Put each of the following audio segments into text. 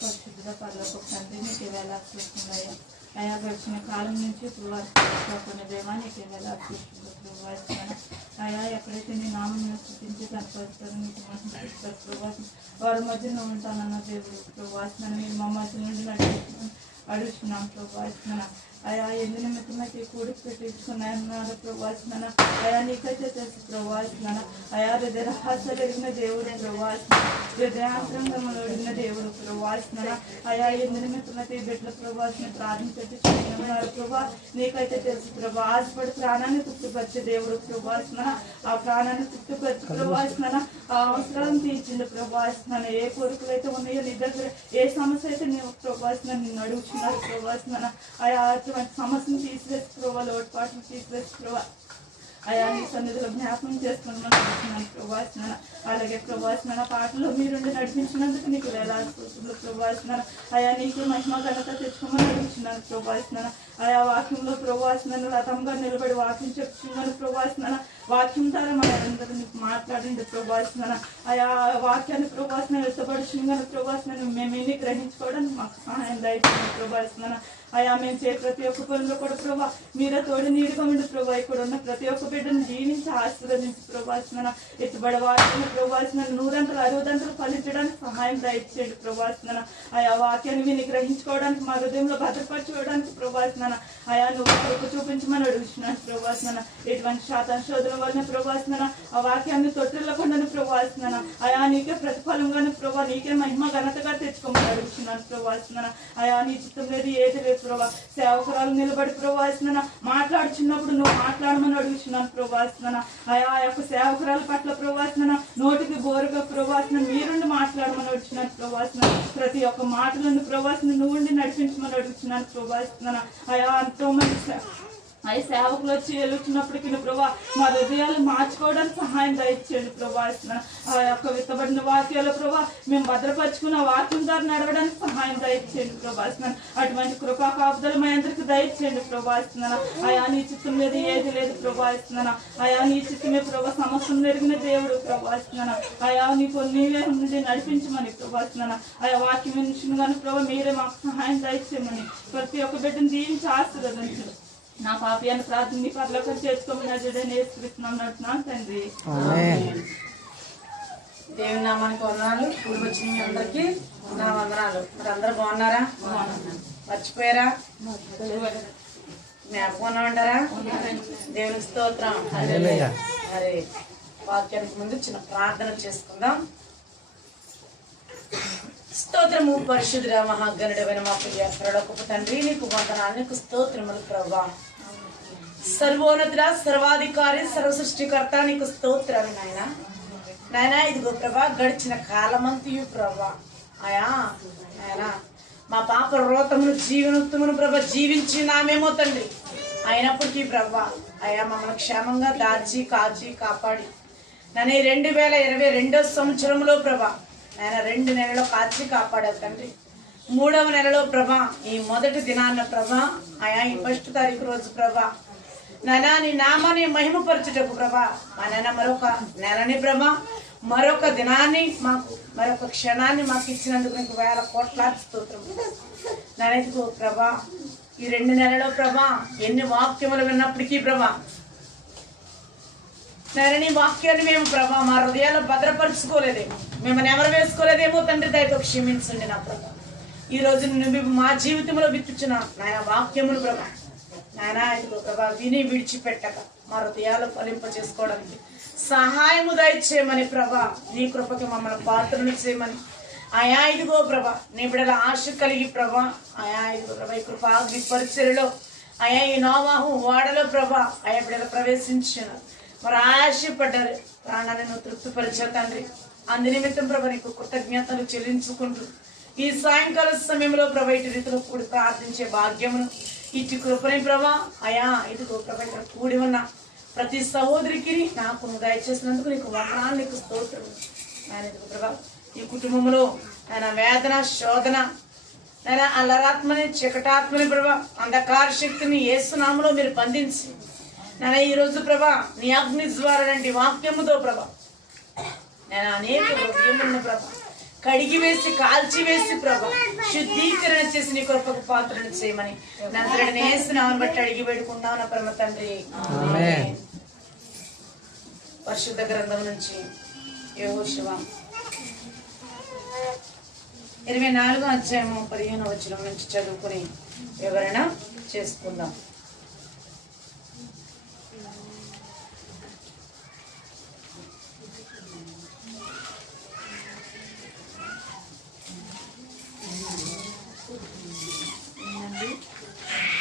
పరిశుద్ధ పరలోక తండ్రి నీకు వేలాడుతున్నాయా అయా గడిచిన కాలం నుంచి కొన్ని దేవానికి వేలాడుతున్నాను అయా ఎక్కడైతే నీ నామం స్థుతించి కనపరుస్తారో నీకు మహిళ ప్రభావం వారి మధ్యలో ఉంటానన్న దేవుడు ప్రభావం మీరు మా మధ్య నుండి నడుస్తున్నాను అడుగుతున్నాం ప్రభావం అయా ఎందు నిమిత్తమైతే కూడికి పెట్టించుకున్నాయన్నారు ప్రభావం అయా నీకైతే తెలుసు ప్రభావం అయా హృదయ రహస్యాలు ఎరిగిన దేవుడు ప్రభావం హృదయాంతరంగంలో అడిగిన దేవుడు ప్రభావం అయా ఎందు నిమిత్తమైతే బిడ్డల ప్రభావం ప్రార్థన పెట్టించుకున్నారు ప్రభా నీకైతే తెలుసు ప్రభా ఆశపడి ప్రాణాన్ని తృప్తిపరిచే దేవుడు ప్రభావం ఆ ప్రాణాన్ని తృప్తిపరిచి ప్రభావం ఆ అవసరాలను తీర్చింది ప్రభావం ఏ కోరికలు అయితే ఉన్నాయో నీ దగ్గర ఏ సమస్య అయితే నీవు ప్రభావం నిన్ను అడుగుతున్నారు ప్రభావం ఆయా అటువంటి సమస్యను తీసివేసి ప్రభావ లోటుపాటును తీసివేసి ప్రభావ అయా నీ సన్నిధిలో జ్ఞాపకం చేసుకున్నాను ప్రభావిస్తున్నాను. అలాగే ప్రభావిస్తున్నాను పాటలో మీరుండి నడిపించినందుకు నీకు వేలాది స్తోత్రములు ప్రభావిస్తున్నాను. అయా నీకు మహిమ ఘనత తెచ్చుకోమని అడుగుతున్నాను ప్రభావిస్తున్నాను. ఆయా వాక్యంలో ప్రభావిస్తున్నాను రథంగా నిలబడి వాక్యం చెప్తున్నాను ప్రభావిస్తున్నాను. వాక్యం ద్వారా మనందరూ నీకు మాట్లాడండి ప్రభావిస్తున్నాను. ఆయా వాక్యాన్ని ప్రభావిస్తున్నాను ఎత్తపడుచున్నాను ప్రభావిస్తున్నాను. మేము ఎన్ని గ్రహించుకోవడానికి మాకు సహాయం దయచేయండి ప్రభావిస్తున్నాను. అయా మేము ప్రతి ఒక్క పనులు కూడా ప్రభా మీరే తోడు నీరుగా ఉండి ప్రభా ఇక్కడ ఉన్న ప్రతి ఒక్క బిడ్డను జీవించి ఆశీర్వదించి ప్రభావిస్తున్నాను. ఎత్తుబడి వాక్యాన్ని ప్రభావిస్తున్నాను 100 ఫలించడానికి సహాయం దయచేయండి ప్రభావిస్తున్నాను. ఆయా వాక్యాన్ని విని గ్రహించుకోవడానికి మా హృదయంలో భద్రపరచుకోవడానికి ప్రభావిస్తున్నాను. అయా నువ్వు కృప చూపించమని అడుగుతున్నాను ప్రభావిస్తున్నాను. ఎటువంటి శోధన వలన ప్రభావిస్తున్నాను ఆ వాక్యాన్ని తొట్టిల్లకుండానే ప్రభావిస్తున్నాను. అయా నీకే ప్రతిఫలంగానే ప్రభా నీకే మహిమ ఘనతగా తెచ్చుకోమని అడుగుతున్నాను ప్రభావిస్తున్నాను. అయా నీ చిత్తం లేదు ఏది లేదు ప్రభా. సేవకురాలు నిలబడి ప్రభావిస్తున్నాను మాట్లాడుచున్నప్పుడు నువ్వు మాట్లాడమని అడుగుతున్నాను ప్రభావిస్తున్నాను. ఆయా యొక్క సేవకురాల పట్ల ప్రభావిస్తున్నాను నోటికి బోరుగా ప్రభావిస్తున్నాను మీరుండి మాట్లాడమని అడుగుతున్నాను ప్రభావిస్తున్నాను. ప్రతి ఒక్క మాటలను ప్రభావిస్తున్నాను నువ్వు నడిపించమని అడుగుతున్నాను ప్రభావిస్తున్నాను. ఆయా ఎంతో మంది అవి సేవకులు వచ్చి వెళ్తున్నప్పటికీ ప్రభా మా హృదయాలు మార్చుకోవడానికి సహాయం దయచేయండి ప్రభావిస్తున్నాను. ఆ యొక్క విత్తబడిన వాక్యాలు ప్రభా మేము భద్రపరుచుకున్న వాక్యం ద్వారా నడవడానికి సహాయం దయచేయండి ప్రభావిస్తున్నాను. అటువంటి కృపా కాపుదలు మా అందరికి దయచేయండి ప్రభావిస్తున్నాను. ఆయా నీ చిత్తం లేదు ఏది లేదు ప్రభావిస్తున్నాను. ఆయా నీ చిత్తమే ప్రభా సమస్తం జరిగిన దేవుడు ప్రభావిస్తున్నాను. ఆయా నీకు నీవే నుండి నడిపించమని ప్రభావిస్తున్నాను. ఆయా వాక్యం కానీ ప్రభా మీరే మాకు సహాయం దయచేయమని ప్రతి ఒక్క బిడ్డను దీవించి ఆశీర్వదించండి. నా పాపయాన్ని ప్రార్థన నీ పర్లోకి చేసుకోమని నేర్చుకుంటున్నాను తండ్రి. దేవుని నామానికి వందనాలు. ఇప్పుడు వచ్చిన మీ అందరికి నా వందనాలు. మరి అందరు బాగున్నారా? మర్చిపోయారా? జ్ఞాపకం ఉంటారా? దేవునికి స్తోత్రం. మరి వాక్యానికి ముందు చిన్న ప్రార్థన చేసుకుందాం. స్తోత్రము పరిశుద్ధ మహాగణుడైన మా ప్రియ ప్రణకు తండ్రి నీకు వందనాలు, నీకు స్తోత్రములు ప్రభా. సర్వోన్నతుడ సర్వాధికారి సర్వ సృష్టికర్త నీకు స్తోత్రాలు నాయన. నాయన ఇదిగో ప్రభా గడిచిన కాలమంతయు ప్రభా ఆయా నాయన మా పాప రోతమును జీవనోత్తమును ప్రభా జీవించి నామేమో తండ్రి అయినప్పటికీ ప్రభా అయా మమ్మల్ని క్షేమంగా దాచి కాచి కాపాడి నన్ను 2022 సంవత్సరంలో ప్రభా ఆయన 2 నెలల్లో కాచి కాపాడారు తండ్రి. 3వ నెలలో ప్రభా ఈ మొదటి దినాన్న ప్రభా ఆయా ఈ 1వ తారీఖు రోజు ప్రభా నాయనా నీ నామాన్ని మహిమపరచుటకు ప్రభా మా నాయన మరొక నెలని ప్రభా మరొక దినాన్ని మాకు మరొక క్షణాన్ని మాకు ఇచ్చినందుకు నీకు వేల కోట్లాది స్తోత్రము నాయనకు ప్రభా. ఈ 2 నెలలో ప్రభా ఎన్ని వాక్యములు విన్నప్పటికీ ప్రభా నాయన వాక్యాన్ని మేము ప్రభా మా హృదయాల్లో భద్రపరుచుకోలేదేమో, మిమ్మల్ని ఎవరు వేసుకోలేదేమో తండ్రి దయతో క్షమించండి నా ప్రభా. ఈ రోజు నువ్వు మా జీవితంలో విత్తుచున్న నాయన వాక్యములు ప్రభా నాయన ఇదిగో ప్రభా విని విడిచిపెట్టక మా హృదయాలు ఫలింప చేసుకోవడానికి సహాయము దయచేయమని ప్రభా నీ కృపకి మమ్మల్ని పాత్రను చేయమని ఆయా ఇదిగో ప్రభా నీ బిడ్డల ఆశ కలిగి ప్రభా ఆయా ఇదిగో ప్రభా ఈ కృపాగ్ని పరిచర్యలో ఆయా ఈ నోవాహు వాడలో ప్రభా ఆయా బిడ్డలు ప్రవేశించిన మరి ఆశపడ్డారు ప్రాణాన్ని నువ్వు తృప్తిపరిచావు తండ్రి. అందు నిమిత్తం ప్రభా నీకు కృతజ్ఞతలు చెల్లించుకుంటూ ఈ సాయంకాల సమయంలో ప్రభా ఇటు రీతిలో కూడి ప్రార్థించే భాగ్యమును ఇటు కృపని ప్రభా అయా ఇదిగో ప్రభా ఇక్కడ కూడి ఉన్న ప్రతి సహోదరికి నాకు నువ్వు దయచేసినందుకు నీకు వందనాలు, నీకు స్తోత్రం. ఆయన ఇదిగో ప్రభా ఈ కుటుంబంలో ఆయన వేదన శోధన ఆయన అల్లరాత్మని చీకటాత్మని ప్రభా అంధకార శక్తిని యేసునామములో మీరు బంధించి నేను ఈరోజు ప్రభా నీ అగ్ని ద్వారాంటి వాక్యముతో ప్రభా నేను అనేక హృదయమున్న ప్రభా కడిగి వేసి కాల్చి వేసి ప్రభా శుద్ధీకరణ చేసి నీ కృపకు పాత్రను చేయమని నన్ను వేస్తున్నామని బట్టి అడిగి పెట్టుకున్నావు నా పరమ తండ్రి. పరిశుద్ధ గ్రంథం నుంచి యెహోషువ 24వ అధ్యాయము 15వ వచనం నుంచి చదువుకుని వివరణ చేసుకుందాం.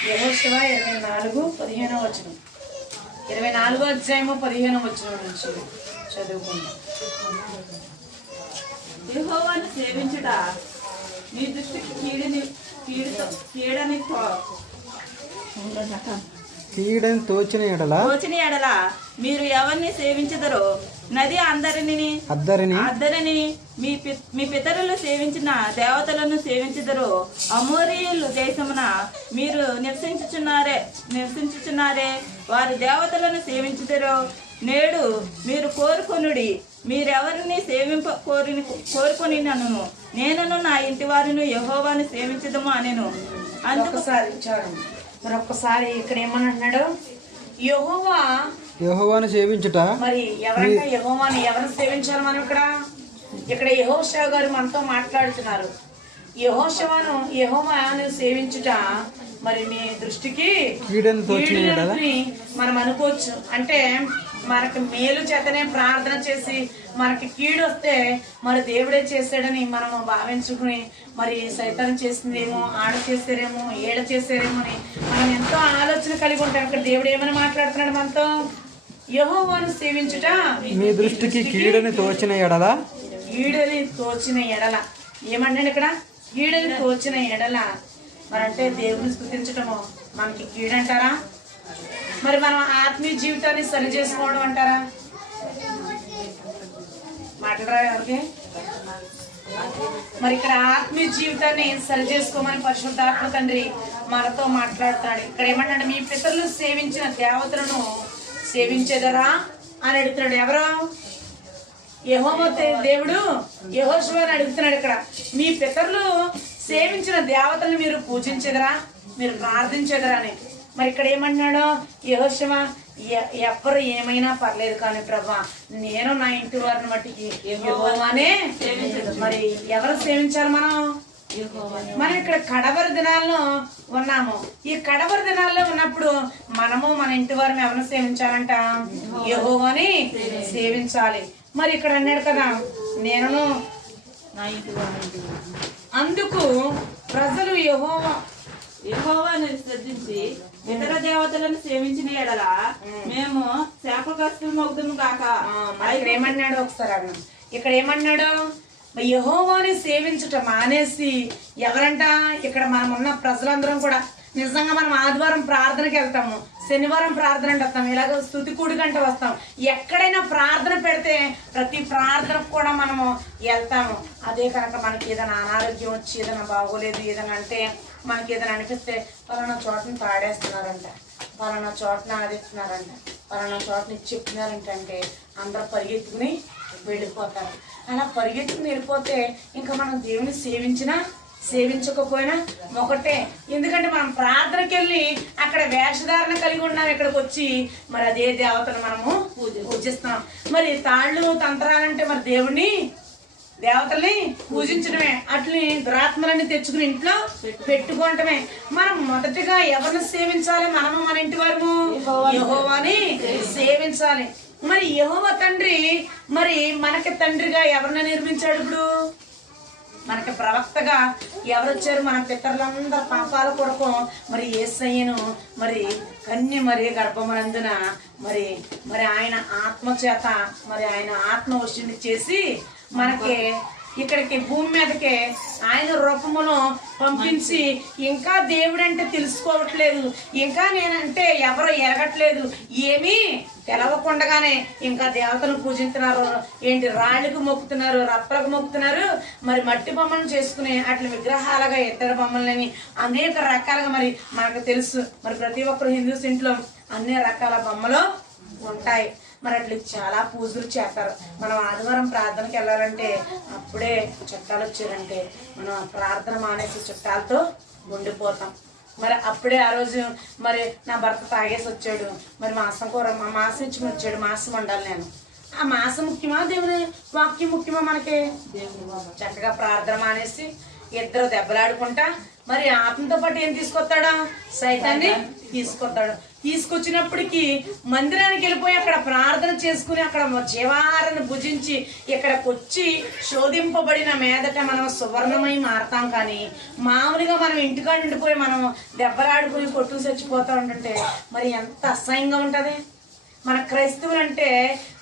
యెహోషువ 24:15 వచనం 24వ అధ్యాయము 15వ వచనం నుంచి చదువుకుందాం. యెహోవాను సేవించుట నీ దృష్టికి కీడని కీడని తోచిన ఎడల మీరు ఎవరిని సేవించదరో నది అద్దరిని మీ పితరులు సేవించిన దేవతలను సేవించదరో అమోరీయులు దేశమున మీరు నివసించుచున్నారే వారి దేవతలను సేవించదరో నేడు మీరు కోరుకొనుడి మీరెవరిని కోరుకొని నన్ను నేనును నా ఇంటి వారిని యెహోవాను సేవించదము అనెను. అందుకోసారి చూడండి మరొకసారి ఇక్కడ ఏమన్నాడు, యెహోవాను సేవించుట. మరి ఎవరంటే యెహోవాని ఎవరిని సేవించాలి మనం? ఇక్కడ యెహోషువ గారు మనతో మాట్లాడుతున్నారు. యెహోవాను సేవించుట మరి మీ దృష్టికి మనం అనుకోవచ్చు. అంటే మనకి మేలు చేతనే ప్రార్థన చేసి మనకి కీడు వస్తే మరి దేవుడే చేశాడని మనము భావించుకుని మరి సైతాన్ చేసిందేమో, ఆడ చేసారేమో, ఏడ చేసారేమో అని మనం ఎంతో ఆలోచన కలిగి ఉంటాం. ఇక్కడ దేవుడు ఏమని మాట్లాడుతున్నాడు మనతో? యెహోవాను సేవించుట మీ దృష్టికి కీడని తోచిన ఎడల ఏమన్నాడు ఇక్కడ? కీడని తోచిన ఎడల మరంటే దేవుని స్తుతించటము మనకి కీడంటారా? మరి మనం ఆత్మీయ జీవితాన్ని సరి చేసుకోవడం అంటారా? మాట్లాడరా ఎవరికి? మరి ఇక్కడ ఆత్మీయ జీవితాన్ని సరి చేసుకోమని పరిశుద్ధాత్మ తండ్రి మనతో మాట్లాడుతున్నాడు. ఇక్కడ ఏమన్నాడు? మీ పితరులు సేవించిన దేవతలను సేవించేదరా అని అడుగుతున్నాడు. ఎవరు? యెహోవా దేవుడు యెహోషువని అడుగుతున్నాడు. ఇక్కడ మీ పితరులు సేవించిన దేవతలను మీరు పూజించేదరా, మీరు ప్రార్థించేదరా అని. మరి ఇక్కడ ఏమన్నాడు యెహోషువ? ఎవరు ఏమైనా పర్లేదు కానీ ప్రభా నేను నా ఇంటి వారిని మట్టికి యెహోవానే. మరి ఎవరు సేవించాలి మనం? మనం ఇక్కడ కడవరి దినాల్లో ఉన్నాము. ఈ కడవరి దినాల్లో ఉన్నప్పుడు మనము మన ఇంటి వారిని ఎవరిని సేవించాలంట? యెహోవాని సేవించాలి. మరి ఇక్కడ అన్నాడు కదా, నేను నా ఇంటి వారిని. అందుకు ప్రజలు యెహోవాను శ్రద్ధించి ఇతర దేవతలను సేవించిన ఎడల మేము శాపగ్రస్తులమగుదుము గాక. ఇక్కడ ఏమన్నాడు ఒకసారి అన్నాడు. ఇక్కడ ఏమన్నాడు? యెహోవాని సేవించుట మానేసి ఎవరంట? ఇక్కడ మనం ఉన్న ప్రజలందరం కూడా నిజంగా మనం ఆదివారం ప్రార్థనకి వెళ్తాము, శనివారం ప్రార్థన అంటే వస్తాం, ఇలాగ స్తుతి కూడికంటే వస్తాం. ఎక్కడైనా ప్రార్థన పెడితే ప్రతి ప్రార్థనకు కూడా మనము వెళ్తాము. అదే కనుక మనకి ఏదైనా అనారోగ్యం వచ్చి ఏదైనా బాగోలేదు ఏదైనా అంటే మనకి ఏదైనా అనిపిస్తే పలానా చోటని పాడేస్తున్నారంట, పలానా చోటని ఆడిస్తున్నారంట, పలానా చోటని చెప్తున్నారంట అంటే అందరూ పరిగెత్తుకుని వెళ్ళిపోతారు. అలా పరిగెత్తుకుని వెళ్ళిపోతే ఇంకా మనం దేవుని సేవించకపోయినా ఒకటే. ఎందుకంటే మనం ప్రార్థనకి వెళ్ళి అక్కడ వేషధారణ కలిగి ఉన్నాం, ఇక్కడికి వచ్చి మరి అదే దేవతను మనము పూజిస్తున్నాం. మరి తాళ్ళు తంత్రాలంటే మరి దేవతల్ని పూజించడమే, అట్లని దురాత్మలన్నీ తెచ్చుకుని ఇంట్లో పెట్టుకోవటమే. మనం మొదటిగా ఎవరిని సేవించాలి? మనము మన ఇంటి వారు యెహోవాని సేవించాలి. మరి యెహోవా తండ్రి మరి మనకి తండ్రిగా ఎవరిని నిర్మించాడు? ఇప్పుడు మనకి ప్రవక్తగా ఎవరు వచ్చారు? మన పితరులందరూ పాపాల కొరకు మరి యేసయ్యను మరి కన్య మరి గర్భమునందున మరి ఆయన ఆత్మ చేత మరి ఆయన ఆత్మ వశుని చేసి మనకి ఇక్కడికి భూమి మీదకి ఆయన రూపమును పంపించి ఇంకా దేవుడు అంటే తెలుసుకోవట్లేదు, ఇంకా నేనంటే ఎవరు ఎరగట్లేదు, ఏమీ తెలవకుండగానే ఇంకా దేవతను పూజిస్తున్నారు. ఏంటి? రాళ్ళకు మొక్కుతున్నారు, రప్పలకు మొక్కుతున్నారు, మరి మట్టి బొమ్మలను చేసుకుని అట్లా విగ్రహాలుగా ఇతర బొమ్మలని అనేక రకాలుగా మరి మనకు తెలుసు. మరి ప్రతి ఒక్కరు హిందూస్ ఇంట్లో అన్ని రకాల బొమ్మలు ఉంటాయి. మరి అట్లా చాలా పూజలు చేస్తారు. మనం ఆదివారం ప్రార్థనకి వెళ్ళాలంటే అప్పుడే చుట్టాలు వచ్చారంటే మనం ప్రార్థన మానేసి చుట్టాలతో ఉండిపోతాం. మరి అప్పుడే ఆ రోజు మరి నా భర్త తాగేసి వచ్చాడు, మరి మాసం ఇచ్చుకుని వచ్చాడు, మాసం వండాలి నేను. ఆ మాసం ముఖ్యమా దేవుని వాక్యం ముఖ్యమా? మనకి చక్కగా ప్రార్థన మానేసి ఇద్దరు దెబ్బలాడుకుంటా మరి ఆత్మతో పాటు ఏం తీసుకొస్తాడా? సైతాన్ని తీసుకొచ్చినప్పటికీ మందిరానికి వెళ్ళిపోయి అక్కడ ప్రార్థన చేసుకుని అక్కడ జీవాహారాన్ని భుజించి ఇక్కడికి వచ్చి శోధింపబడిన మీదట మనం సువర్ణమై మారతాం. కానీ మామూలుగా మనం ఇంటికాడ ఉండిపోయి మనం దెబ్బలాడుకుని కొట్టుకు చచ్చిపోతా ఉంటుంటే మరి ఎంత అసహ్యంగా ఉంటుంది. మన క్రైస్తవులు అంటే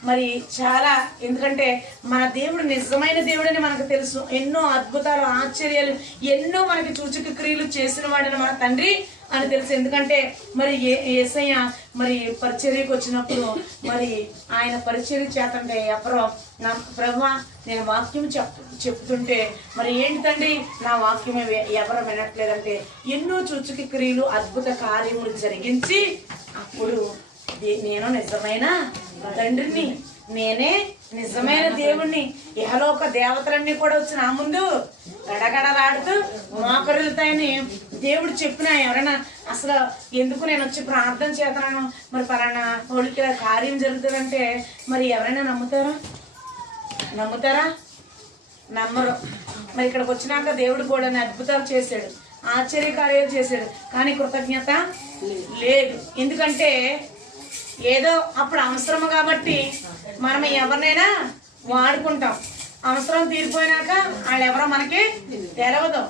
మరి చాలా, ఎందుకంటే మన దేవుడు నిజమైన దేవుడని మనకు తెలుసు. ఎన్నో అద్భుతాలు ఆశ్చర్యాలు ఎన్నో మనకి సూచక క్రియలు చేసిన వాడిని మన తండ్రి అని తెలుసు. ఎందుకంటే మరి యేసయ్య మరి పరిచర్యకు వచ్చినప్పుడు మరి ఆయన పరిచర్య చేతంటే ఎవరో నా ప్రభువా నేను వాక్యం చెప్తుంటే మరి ఏంటండి నా వాక్యం ఎవరు వినట్లేదంటే ఎన్నో సూచక క్రియలు అద్భుత కార్యములు జరిగించి అప్పుడు నేను నిజమైన తండ్రిని, నేనే నిజమైన దేవుణ్ణి, ఇహలోక దేవతలన్నీ కూడా వచ్చి నా ముందు గడగడలాడుతూ మోకరిల్తాయని దేవుడు చెప్పిన ఎవరైనా అసలు ఎందుకు నేను వచ్చి ప్రార్థన చేస్తున్నాను మరి పలానా వాళ్ళకి కార్యం జరుగుతుందంటే మరి ఎవరైనా నమ్ముతారా? నమ్మరు. మరి ఇక్కడికి వచ్చినాక దేవుడు కూడా అద్భుతాలు చేశాడు, ఆశ్చర్యకార్యాలు చేశాడు, కానీ కృతజ్ఞత లేదు. ఎందుకంటే ఏదో అప్పుడు అవసరం కాబట్టి మనం ఎవరినైనా వాడుకుంటాం, అవసరం తీరిపోయినాక వాళ్ళు ఎవరో మనకి తెలవదు.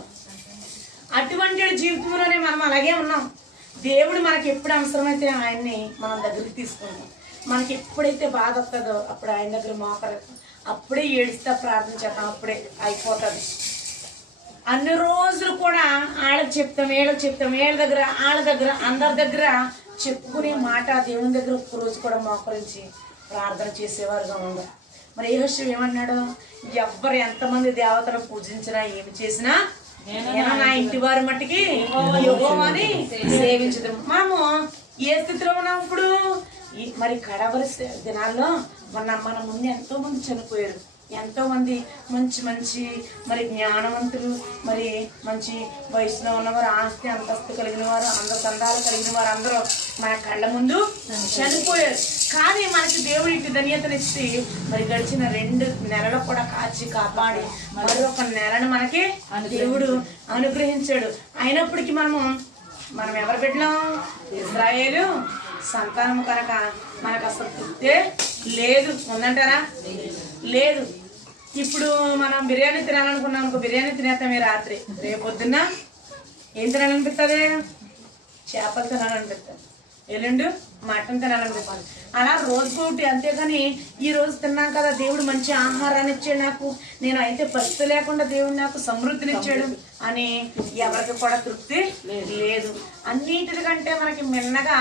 అటువంటి జీవితంలోనే మనం అలాగే ఉన్నాం. దేవుడు మనకి ఎప్పుడు అవసరమైతే ఆయన్ని మనం దగ్గరికి తీసుకుంటాం. మనకి ఎప్పుడైతే బాధ వస్తుందో అప్పుడు ఆయన దగ్గర మోకరు, అప్పుడే ఏడుస్తా ప్రార్థన చేద్దాం, అప్పుడే అయిపోతుంది. అన్ని రోజులు కూడా వాళ్ళకి చెప్తాం, వీళ్ళకి చెప్తాం, వీళ్ళ దగ్గర వాళ్ళ దగ్గర అందరి దగ్గర చెప్పుకునే మాట దేవుని దగ్గర ఒక్కరోజు కూడా మోకరించి ప్రార్థన చేసేవారుగా ఉన్నారు. మరి యెహోషువ ఏమన్నాడు? ఎవ్వరు ఎంతమంది దేవతలు పూజించినా ఏమి చేసినా నేను నా ఇంటి వారి మట్టికి యెహోవాని సేవించదు. మనము ఏ స్థితిలో ఉన్నాం ఇప్పుడు? మరి కడవరి దినాల్లో మన ముందు ఎంతో మంది చనిపోయారు, ఎంతో మంది మంచి మరి జ్ఞానవంతులు, మరి మంచి వయసులో ఉన్నవారు, ఆస్తి అంతస్తు కలిగిన వారు, అందసందాలు కలిగిన వారు అందరూ మన కళ్ళ ముందు చనిపోయారు. కానీ మనకి దేవుడు ఇటు ధన్యతనిచ్చి మరి గడిచిన 2 నెలలు కూడా కాచి కాపాడి మరొక నెలను మనకి దేవుడు అనుగ్రహించాడు. అయినప్పటికీ మనం ఎవరు పెట్టినాం? ఇశ్రాయేలు సంతానం కనుక మనకు అసలు తృప్తే లేదు. ఉందంటారా? లేదు. ఇప్పుడు మనం బిర్యానీ తినాలనుకున్నాం అనుకో, బిర్యానీ తినేస్తామే రాత్రి, రేపొద్దున్న ఏం తినాలనిపిస్తుంది? చేపలు తినాలనిపిస్తుంది, ఎల్లుండి మటన్ తినాలనిపిస్తుంది. అలా రోజుకోటి. అంతేగాని ఈ రోజు తిన్నాం కదా దేవుడు మంచి ఆహారాన్ని ఇచ్చాడు నాకు, నేను అయితే పరిస్థితి లేకుండా దేవుడు నాకు సమృద్ధినిచ్చాడు అని ఎవరికి కూడా తృప్తి లేదు. అన్నిటికంటే మనకి మిన్నగా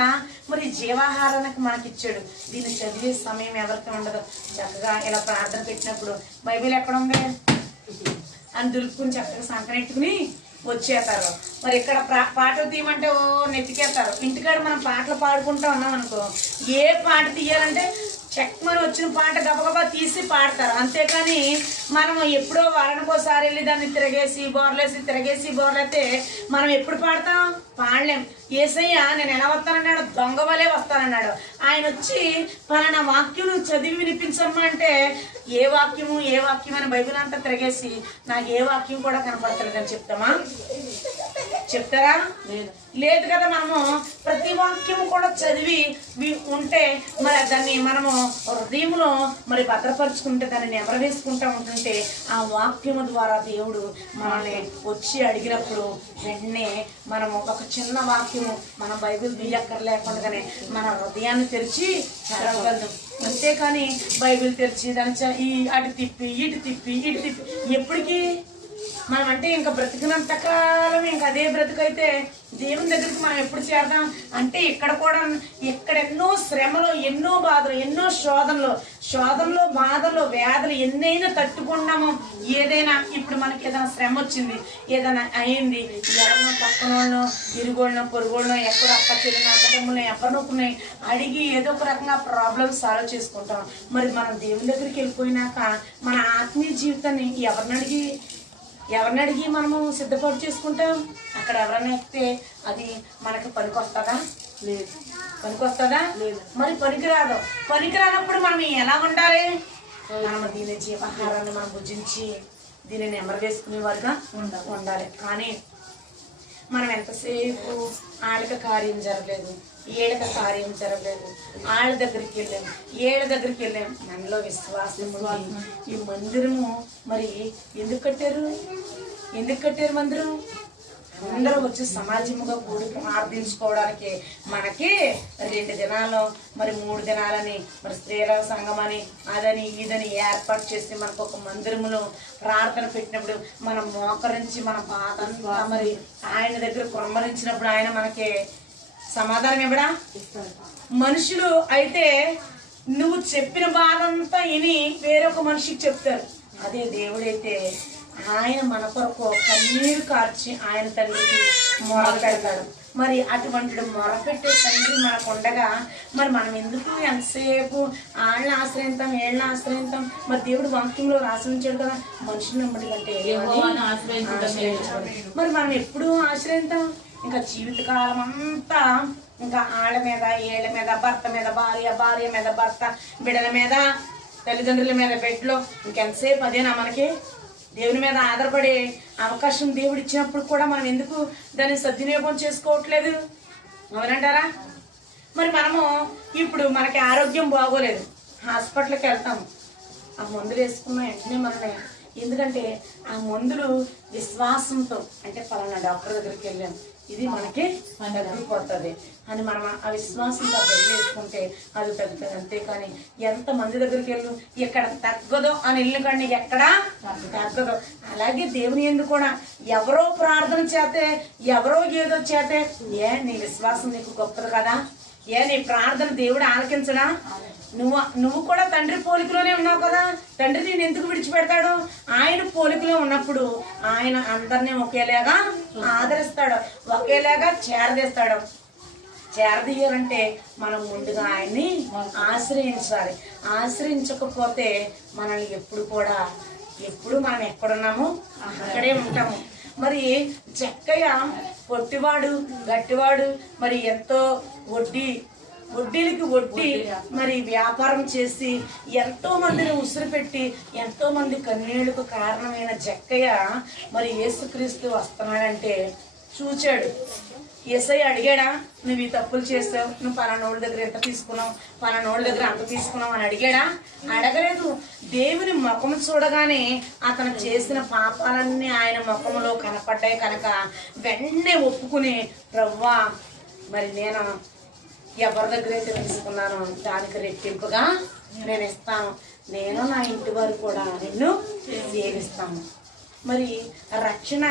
మరి జీవాహారానికి మనకి ఇచ్చాడు. దీన్ని చదివే సమయం ఎవరికి ఉండదు. చక్కగా ఇలా ప్రార్థన పెట్టినప్పుడు బైబిల్ ఎక్కడ ఉంది అని దులుపుకుని చక్కగా సంకనెట్టుకుని వచ్చేస్తారు. మరి ఇక్కడ పాటలు తీయమంటే ఓ నెత్తికేస్తారు. ఇంటికాడ మనం పాటలు పాడుకుంటూ ఉన్నాం అనుకో, ఏ పాట తీయాలంటే చెక్మని వచ్చిన పాట గబగబా తీసి పాడతారు. అంతేకాని మనం ఎప్పుడో వారానికోసారి వెళ్ళి దాన్ని తిరగేసి బోర్లేస్తే మనం ఎప్పుడు పాడతాం? పాడలేం. యేసయ్య నేను ఎలా వస్తానన్నాడు? దొంగ వలే వస్తానన్నాడు. ఆయన వచ్చి పలానా వాక్యం చదివి వినిపించమ్మా అంటే ఏ వాక్యం అని బైబిల్ అంతా తిరగేసి నాకు ఏ వాక్యం కూడా కనపడతలేదని చెప్తారా? లేదు కదా. మనము ప్రతి వాక్యం కూడా చదివి ఉంటే మరి దాన్ని మనము హృదయంలో మరి భద్రపరుచుకుంటే దాన్ని నెమర వేసుకుంటూ ఉంటుంటే ఆ వాక్యము ద్వారా దేవుడు మనల్ని వచ్చి అడిగినప్పుడు వెంటనే మనము ఒక చిన్న వాక్యము మన బైబిల్ బియ్యక్కర్లేకుండానే మన హృదయాన్ని తెరిచి చదవగలదు. అంతేకాని బైబిల్ తెరిచి దాన్ని అటు తిప్పి ఇటు తిప్పి ఎప్పటికీ మనం అంటే ఇంకా బ్రతికినంత కాలం ఇంకా అదే బ్రతుకైతే దేవుని దగ్గరికి మనం ఎప్పుడు చేరదాం అంటే ఇక్కడ కూడా ఎన్నో శ్రమలు, ఎన్నో బాధలు, ఎన్నో శోధనలు, బాధలు, వ్యాధులు ఎన్నైనా తట్టుకున్నాము. ఏదైనా ఇప్పుడు మనకి ఏదైనా శ్రమ వచ్చింది, ఏదైనా అయింది, ఎవరినో పక్కన వాళ్ళనో ఇరుగోళ్ళనో పొరుగుళ్ళనో ఎక్కడో అక్క చెల్లిన అన్నదమ్ములను ఎవరినొకరిని అడిగి ఏదో ఒక రకంగా ప్రాబ్లమ్స్ సాల్వ్ చేసుకుంటాం. మరి మనం దేవుని దగ్గరికి వెళ్ళిపోయినాక మన ఆత్మీయ జీవితాన్ని ఎవరిని అడిగి మనము సిద్ధపాటు చేసుకుంటాం? అక్కడ ఎవరైనా ఎక్కితే అది మనకి పనికొస్తుందా? లేదు. పనికొస్తుందా? లేదు. మరి పనికిరానప్పుడు మనం ఎలా ఉండాలి? మనం దీని జీవాహారాన్ని మనం భుజించి దీనిని నెమరు వేసుకునే వారుగా ఉండాలి. కానీ మనం ఎంతసేపు ఆళ్ళకి కార్యం జరగలేదు, ఏళ్ళకి కార్యం జరగలేదు, ఆళ్ళ దగ్గరికి వెళ్ళాం. మనలో విశ్వాసం. ఈ మందిరము మరి ఎందుకు కట్టారు మందిరం? అందరూ వచ్చి సమాజముగా కూడి ప్రార్థించుకోవడానికి మనకి 2 దినాలు మరి 3 దినాలని మరి స్త్రీల సంఘం అని అదని ఇదని ఏర్పాటు చేసి మనకు ఒక మందిరములో ప్రార్థన పెట్టినప్పుడు మనం మోకరించి మన బాధంతా మరి ఆయన దగ్గర కుమ్మరించినప్పుడు ఆయన మనకి సమాధానం ఇవ్వడా? మనుషులు అయితే నువ్వు చెప్పిన బాధంతా విని వేరొక మనిషికి చెప్తారు. అదే దేవుడైతే ఆయన మన కొరకు కన్నీరు కార్చి ఆయన తండ్రికి మొర పెడతాడు. మరి అటువంటి మొరపెట్టే తండ్రి మనకు ఉండగా మరి మనం ఎందుకు ఎంతసేపు వాళ్ళని ఆశ్రయిస్తాం వీళ్ళని ఆశ్రయిస్తాం? మరి దేవుడు వాక్యంలో రాసి ఉంచాడు కదా, మనుషుని నమ్మడి కంటే మరి మనం ఎప్పుడు ఆశ్రయిస్తాం? ఇంకా జీవితకాలం అంతా ఇంకా ఆళ్ళ మీద ఏళ్ళ మీద భర్త మీద భార్య, భార్య మీద భర్త, బిడ్డల మీద తల్లిదండ్రుల మీద బెడ్లో ఇంకెంతసేపు అదేనా మనకి? దేవుని మీద ఆధారపడే అవకాశం దేవుడు ఇచ్చినప్పుడు కూడా మనం ఎందుకు దాన్ని సద్వినియోగం చేసుకోవట్లేదు? అవునంటారా? మరి మనము ఇప్పుడు మనకి ఆరోగ్యం బాగోలేదు, హాస్పిటల్కి వెళ్తాము, ఆ మందులు వేసుకున్న వెంటనే మనమే, ఎందుకంటే ఆ మందులు విశ్వాసంతో అంటే పలానా డాక్టర్ దగ్గరికి వెళ్ళాము ఇది మనకి తగ్గిపోతుంది అని మనం ఆ విశ్వాసంతో వెళ్ళి వేసుకుంటే అది తగ్గుతుంది. అంతేకాని ఎంతమంది దగ్గరికి వెళ్ళు ఎక్కడ తగ్గదో అని వెళ్ళిన కానీ ఎక్కడా తగ్గదో. అలాగే దేవుని ఎందుకు కూడా ఎవరో ప్రార్థన చేతే ఎవరో ఏదో చేతే నీ విశ్వాసం నీకు గొప్పది కదా? నీ ప్రార్థన దేవుడు ఆలకించడా? నువ్వు కూడా తండ్రి పోలికలోనే ఉన్నావు కదా, తండ్రి నేను ఎందుకు విడిచిపెడతాడు? ఆయన పోలికలో ఉన్నప్పుడు ఆయన అందరినీ ఒకేలాగా ఆదరిస్తాడు, ఒకేలాగా చేరదీస్తాడు. చేరదీయాలంటే మనం ముందుగా ఆయన్ని ఆశ్రయించాలి. ఆశ్రయించకపోతే మనల్ని ఎప్పుడు మనం ఎక్కడున్నామో అక్కడే ఉంటాము. మరి చెక్కయ్య పొట్టివాడు గట్టివాడు మరి ఎంతో వడ్డీలకి వడ్డీ మరి వ్యాపారం చేసి ఎంతో మందిని ఉసిరి పెట్టి ఎంతో మంది కన్నీళ్లకు కారణమైన జక్కయ్య మరి యేసుక్రీస్తు వస్తున్నాడంటే చూచాడు. యేసయ్య అడిగాడా, నువ్వు ఈ తప్పులు చేసావు, నువ్వు పలానోళ్ళ దగ్గర ఎంత తీసుకున్నావు, పలానోళ్ళ దగ్గర అంత తీసుకున్నావు అని అడిగాడా? అడగలేదు. దేవుని ముఖం చూడగానే అతను చేసిన పాపాలన్నీ ఆయన ముఖంలో కనపడ్డాయి కనుక వెంటనే ఒప్పుకుని, ప్రవ్వా మరి నేను ఎవరి దగ్గర అయితే తీసుకున్నానో దానికి రెట్టింపుగా నేను ఇస్తాను, నేను నా ఇంటి వారు కూడా నిన్ను సేవిస్తాము. మరి రక్షణ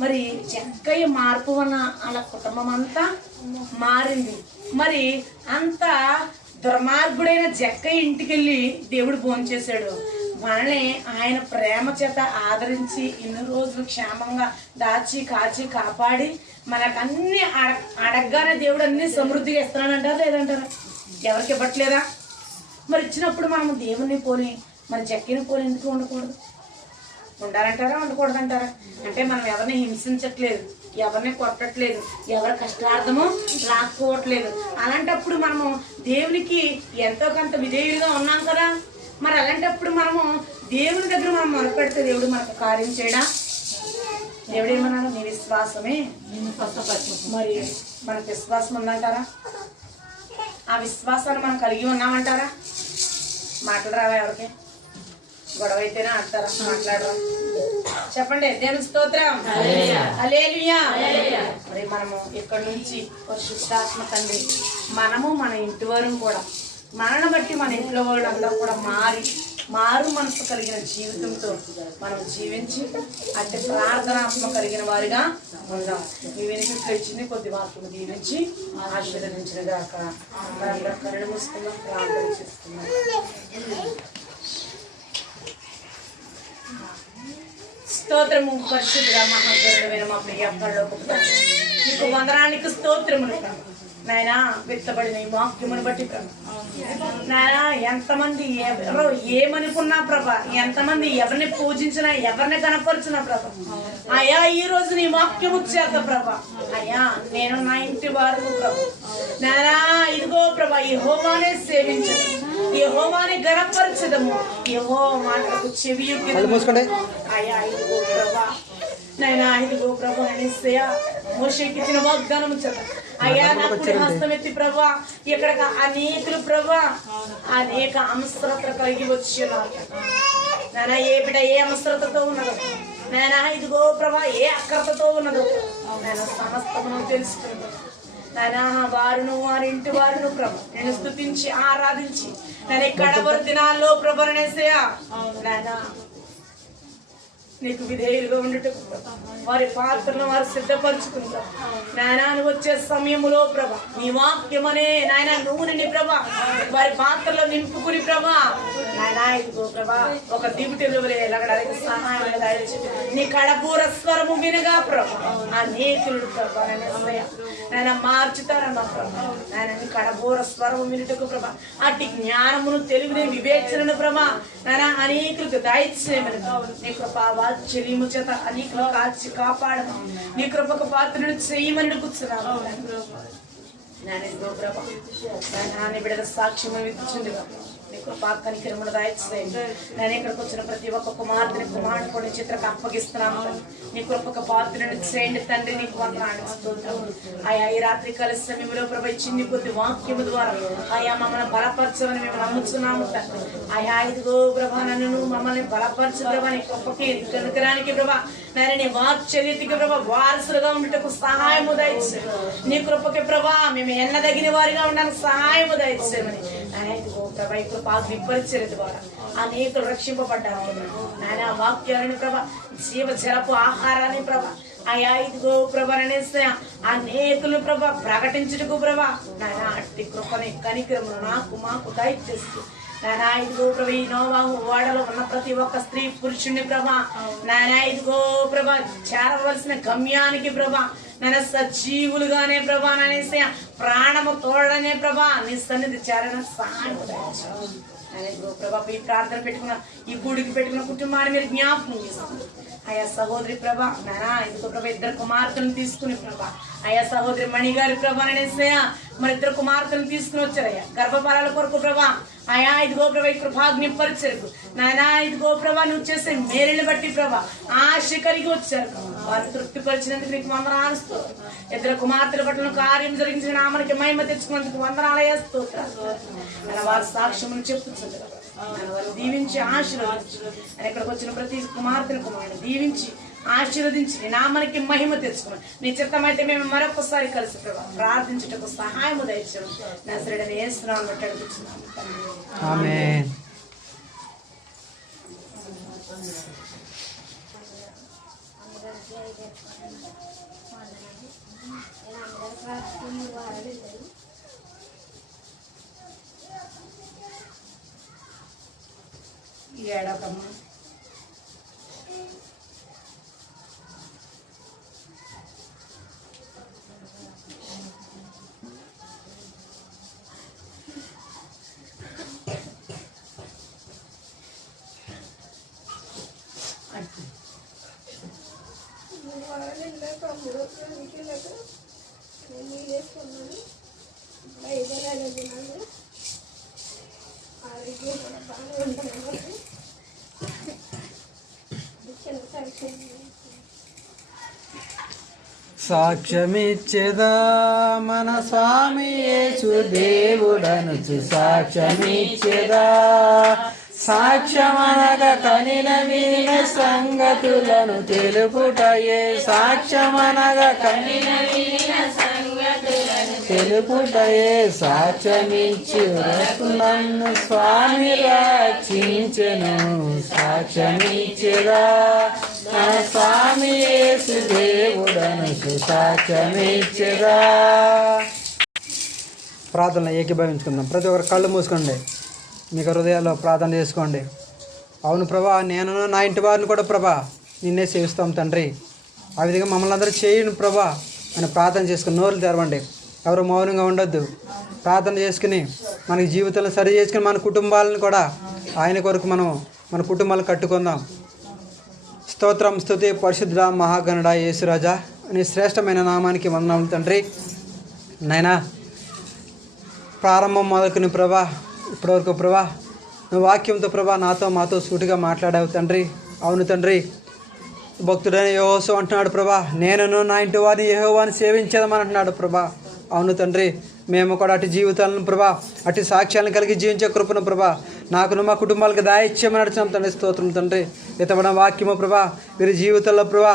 మరి జక్కయ్య మార్పు వలన అలా కుటుంబం అంతా మారింది. మరి అంత దుర్మార్గుడైన జక్కయ్య ఇంటికి వెళ్ళి దేవుడు భోంచేశాడు. మనల్ని ఆయన ప్రేమ చేత ఆదరించి ఇన్ని రోజులు క్షేమంగా దాచి కాచి కాపాడి మనకన్నీ అడగగానే దేవుడు అన్ని సమృద్ధిగా ఇస్తున్నాడంటారా లేదంటారా? ఎవరికి ఇవ్వట్లేదా? మరి ఇచ్చినప్పుడు మనము దేవుని పోని మరి జక్కిని పోని ఎందుకు ఉండకూడదు? ఉండాలంటారా ఉండకూడదంటారా? అంటే మనం ఎవరిని హింసించట్లేదు, ఎవరిని కొట్టట్లేదు, ఎవరి కష్టార్థము లాక్కోవట్లేదు. అలాంటప్పుడు మనము దేవునికి ఎంతో కొంత విధేయులుగా ఉన్నాం కదా. మరి అలాంటప్పుడు మనము దేవుని దగ్గర మనం మొరపెడితే దేవుడు మనకు కార్యం చేయడా? దేవుడు ఏమన్నాడు? నీ విశ్వాసమే మరి మనకు విశ్వాసం ఉందంటారా? ఆ విశ్వాసాన్ని మనం కలిగి ఉన్నామంటారా? మాటలు రావా? ఎవరికి గొడవ అయితేనే అంటారా? మాట్లాడరా? చెప్పండి. దేవునికి స్తోత్రం, హల్లెలూయా. మరి మనము ఇక్కడ నుంచి పరిశుద్ధాత్మ తండ్రి మనము మన ఇంటి వారు కూడా మనను బట్టి మన ఇంట్లో వాళ్ళందరూ కూడా మారు మనసు కలిగిన జీవితంతో మనం జీవించి అంటే ప్రార్థనాత్మ కలిగిన వారిగా ఉందాం. మీ వెనుక ఇచ్చింది కొద్ది వాక్యం దీవించి ఆశీర్వదించిన దాకా మనందరం కళ్ళు మూసుకుందాం, ప్రార్థన చేస్తున్నాం. స్తోత్రము పరిశుద్ధుడా మహాగరుడైన మా ప్రియ పరలోకపు తండ్రి, నీకు వందనానికి స్తోత్రములు నాయనా. విత్తబడిన ఈ వాక్యమును బట్టి నాయనా ఎంతమంది ఎవరో ఏమనుకున్నా ప్రభ, ఎంతమంది ఎవరిని పూజించినా ఎవరిని కనపరిచినా ప్రభ, అయ్యా ఈ రోజు నీ వాక్యము చేత ప్రభ, అయ్యా నేను నా ఇంటి వారు ప్రభ నాయనా ఇదిగో ప్రభ యెహోవానే సేవించదు, యెహోవానే గణపరచదము, యెహోవా మాటలకు చెవి అయ్యా ఇదిగో ప్రభ నాయనా ఇదిగో ప్రభ అనేసయ మోషేకి ఇచ్చిన వాగ్దానము చేత అయ్యా నా కుడి హస్తం ఎత్తి ప్రభా ఇక్కడ అనేకులు ప్రభా అనేక అవసరతలు కలిగి వచ్చినారు నాయన ఏ బిడ్డ ఏ అవసరతతో ఉన్నదో నాయన ఇదిగో ప్రభా ఏ అక్రతతో ఉన్నదో నాయన సమస్తమును తెలుసుకుంటాం నాయన వారును వారి ఇంటి వారును ప్రభు నేను స్తుతించి ఆరాధించి నేను కడవరి దినాల్లో ప్రభు నాయన నీకు విధేయులుగా ఉండటం వారి పాత్రను వారు సిద్ధపరచుకుంటారు నాయన వచ్చే సమయంలో ప్రభా నీ వాక్యమనే నాయన నూనెని ప్రభా వారి పాత్రలో నింపుకుని ప్రభా నాయన ఇదిగో ప్రభా ఒక దివిటిలో ఎలగడానికి సహాయం నీ కడపూర స్వరము వినగా ప్రభా ఆ నేతులు ప్రభా నాయన మార్చుతారన్న ప్రభా నాయన నీ కడపూర స్వరము వినుటకు ప్రభా అట్టి జ్ఞానమును తెలుగుని వివేచనను ప్రభా నాయన అనేకులకు దయచేయమని నీ కృపా వాత్సల్యము చేత అనేకులు కాచి కాపాడము నీ కృపకు పాత్రను చేయమని కూర్చున్నాను నాన్న బిడ్డల సాక్ష్యము ఇచ్చింది నీ కృపా కనికరములు దాయిచ్చేయండి నేను ఇక్కడికి వచ్చిన ప్రతి ఒక్క కుమార్తెని కుమారుడు కూడా చిత్రకు అప్పగిస్తున్నాను నీ కృపకు పాత్రను చేయండి తండ్రి నీకు వందనాలు ఆయా ఈ రాత్రి కాల సమయంలో ప్రభు చిన్ని కొద్ది వాక్యము ద్వారా ఆయా మమ్మల్ని బలపరచమని మేము నమ్ముతున్నాము తండ్రి ఆయా ఇదిగో ప్రభా నన్ను మమ్మల్ని బలపరచు ప్రభా నీ కృపకి కనుకరానికి ప్రభా నేను నీ వాత్సల్యతకి ప్రభా వారసులుగా ఉండటకు సహాయము దయచేయండి నీ కృపకి ప్రభా మేము ఎన్నదగిన వారిగా ఉండడానికి సహాయము దయచేయమని ఇదిగో ప్రభా ఈ కృప విపరిచర్య ద్వారా అనేకులు రక్షింపబడ్డారు నాయన వాక్యాలని ప్రభా జీవ జలపు ఆహారాన్ని ప్రభా అయా ఇదిగో ప్రభా అనేకులు ప్రభా ప్రకటించుటకు ప్రభా నాయన అట్టి కృపని కనికరమును నాకు మాకు దయచేస్తూ నాయన ఇదిగో ప్రభా ఈ నోవాహు ఓడలో ఉన్న ప్రతి ఒక్క స్త్రీ పురుషుణ్ణి ప్రభా నాయన ఇదిగో ప్రభా చేరవలసిన గమ్యానికి ప్రభా నాయన సజీవులుగానే ప్రభా నాయన ప్రాణము తోడనే ప్రభా నీ సన్నిధి చేరన సహాయం ప్రభా ఈ ప్రార్థన పెట్టుకున్న ఈ గుడికి పెట్టుకున్న కుటుంబాన్ని మీరు జ్ఞాపకం చేస్తుంది ఆయా సహోదరి ప్రభా నానా ఇదిగో ప్రభా ఇద్దరు కుమార్తెను తీసుకుని ప్రభా ఆయా సహోదరి మణిగారి ప్రభా అనేసయా మరి ఇద్దరు కుమార్తెను తీసుకుని వచ్చారయ్యా గర్భఫలాల కొరకు ప్రభా ఆయా ఇదిగో ప్రభా ఈ కృపాగ్ని పరిచరకు నాయనా ఇదిగో ప్రభా నువ్వు చేసే మేలుని బట్టి ప్రభా ఆశ కలిగి వచ్చారు వారు తృప్తిపరిచినందుకు నీకు వందనాలు స్తోత్రం ఇద్దరు కుమార్తెల పట్ల కార్యం జరిగించిన నామనికి మహిమ తెచ్చుకున్నందుకు వందనాలయ స్తోత్రాలు అలా వారి సాక్ష్యమును చెప్తుంది వారు దీవించి ఆశీర్వదించి ఇక్కడికి వచ్చిన ప్రతి కుమార్తెను కుమారుడు దీవించి ఆశీర్వదించి నీ నామానికి మహిమ తెచ్చుకున్నాం నీ చిత్తమైతే మేము మరొకసారి కలిసి ప్రభా ప్రార్థించుటకు సహాయము దయచేయడం నజరేయుడైన యేసునామమున బట్టి అడుగుతున్నాము ఆమేన్. ఏడకమ్మ సాక్ష్యమిచ్చేదా మన స్వామి యేసు దేవుడనుచు సాక్ష్యమిచ్చేదా సాక్ష్యమనగా కనిన వినిన సంగతులను తెలుపుటయే సాక్ష్యమనగా కనిన వినిన సంగతులను తెలుపుటయే సాక్ష్యమిచ్చి నన్ను స్వామి రక్షించెను సాక్ష్యమిచ్చేదా మన స్వామి యేసు దేవుడనుచు సాక్ష్యమిచ్చేదా. ప్రార్థన ఏకీభవించుకుందాం. ప్రతి ఒక్కరు కళ్ళు మూసుకోండి, మీకు హృదయాల్లో ప్రార్థన చేసుకోండి. అవును ప్రభా, నేను నా ఇంటి వారిని కూడా ప్రభా నిన్నే సేవిస్తాం తండ్రి. ఆ విధంగా మమ్మల్ని అందరూ చేయండి ప్రభా అని ప్రార్థన చేసుకుని నోరులు తెరవండి. ఎవరు మౌనంగా ఉండొద్దు. ప్రార్థన చేసుకుని మనకి జీవితంలో సరి చేసుకుని మన కుటుంబాలను కూడా ఆయన కొరకు మనం మన కుటుంబాలను కట్టుకుందాం. స్తోత్రం స్తుతి పరిశుద్ధ మహాగణుడ యేసురాజా నీ శ్రేష్టమైన నామానికి వందనాలు తండ్రి. నాయనా ప్రారంభం మొదలుకుని ప్రభా ఇప్పటివరకు ప్రభా నువ్వు వాక్యంతో ప్రభా నాతో మాతో సూటిగా మాట్లాడావు తండ్రి. అవును తండ్రి, భక్తుడైన యెహోషువ అంటున్నాడు ప్రభా, నేను నా ఇంటి వారిని యెహోవాని సేవించేదమని అంటున్నాడు ప్రభా. అవును తండ్రి, మేము కూడా అటు జీవితాలను ప్రభా, అటు సాక్ష్యాలను కలిగి జీవించే కృపను ప్రభా నాకును మా కుటుంబాలకు దాయిత్యమని నడుచున్నాం తండ్రి. స్తోత్రం తండ్రి. ఇతబడిన వాక్యము ప్రభా వీరి జీవితంలో ప్రభా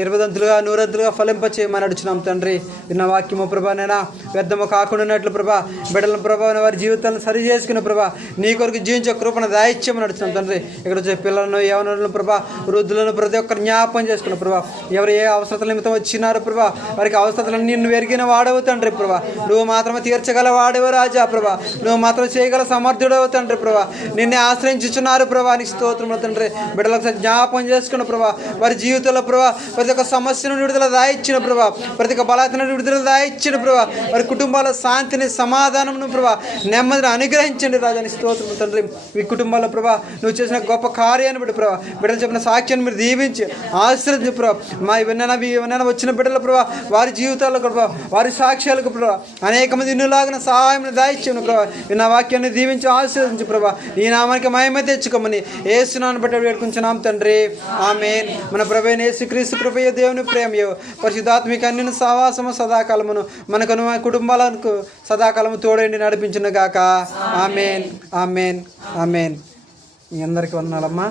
20 దంతులుగా 100 దంతులుగా ఫలింపచేయమని నడుచున్నాం తండ్రి. విన్న వాక్యము ప్రభా నేనా వ్యర్థము కాకుండా ప్రభా బిడ్డలను ప్రభా వారి జీవితాలను సరి చేసుకున్న ప్రభా నీ కొరకు జీవించే కృపను దాయిత్యమని నడుచున్నాం తండ్రి. ఇక్కడ వచ్చే పిల్లలను యవనులను ప్రభా వృద్ధులను ప్రతి ఒక్కరు జ్ఞాపకం చేసుకున్న ప్రభా ఎవరు ఏ అవసరతల నిమిత్తం వచ్చినారు ప్రభా వారికి అవసరతలను నిన్ను ఎరిగిన వాడవు తండ్రి ప్రభా. నువ్వు మాత్రమే తీర్చగల వాడవు రాజా ప్రభా. నువ్వు మాత్రం చేయగల సమర్థుడవు తండ్రి ప్రభా. నిన్నే ఆశ్రయించుచున్నారు ప్రభా. నీకు స్తోత్రములు తండ్రి. బిడ్డలకు జ్ఞాపకం చేసుకున్న ప్రభా వారి జీవితంలో ప్రభా ప్రతి ఒక్క సమస్యను విడుదల దాయిచ్చిన ప్రభా, ప్రతి ఒక్క బలతను విడుదల దాయిచ్చిన ప్రభా, వారి కుటుంబాల శాంతిని సమాధానమును ప్రభా నెమ్మదిని అనుగ్రహించండి రాజా. నీ స్తోత్రములు తండ్రి. మీ కుటుంబాల్లో ప్రభా నువ్వు చేసిన గొప్ప కార్యాన్ని బట్టి ప్రభా బిడ్డలు చెప్పిన సాక్ష్యాన్ని మీరు దీవించి ఆశ్రయించి ప్రభా మా ఇవన్నీ వచ్చిన బిడ్డల ప్రభా వారి జీవితాల్లో ప్రభా వారి సాక్ష్యాలకు ప్రభా అనేక మంది ఇన్నులాగిన సహాయం దాయిచ్చాను ప్రభా. విన్న వాక్యాన్ని దీవించి ఆశీర్వదించు ప్రభా. ఈ నామానికి మహిమ తెచ్చుకోమని యేసునామమున బట్టి వేడుకుంటున్నాం తండ్రి. ఆమేన్. మన ప్రభువైన యేసుక్రీస్తు కృపయు దేవుని ప్రేమయు పరిశుద్ధాత్మిక అన్యుని సహవాసము సదాకాలమును మనకును మన కుటుంబాలకు సదాకాలము తోడైండి నడిపించును గాక. ఆమేన్ ఆమేన్ ఆమేన్. మీ అందరికీ వందనాలమ్మా.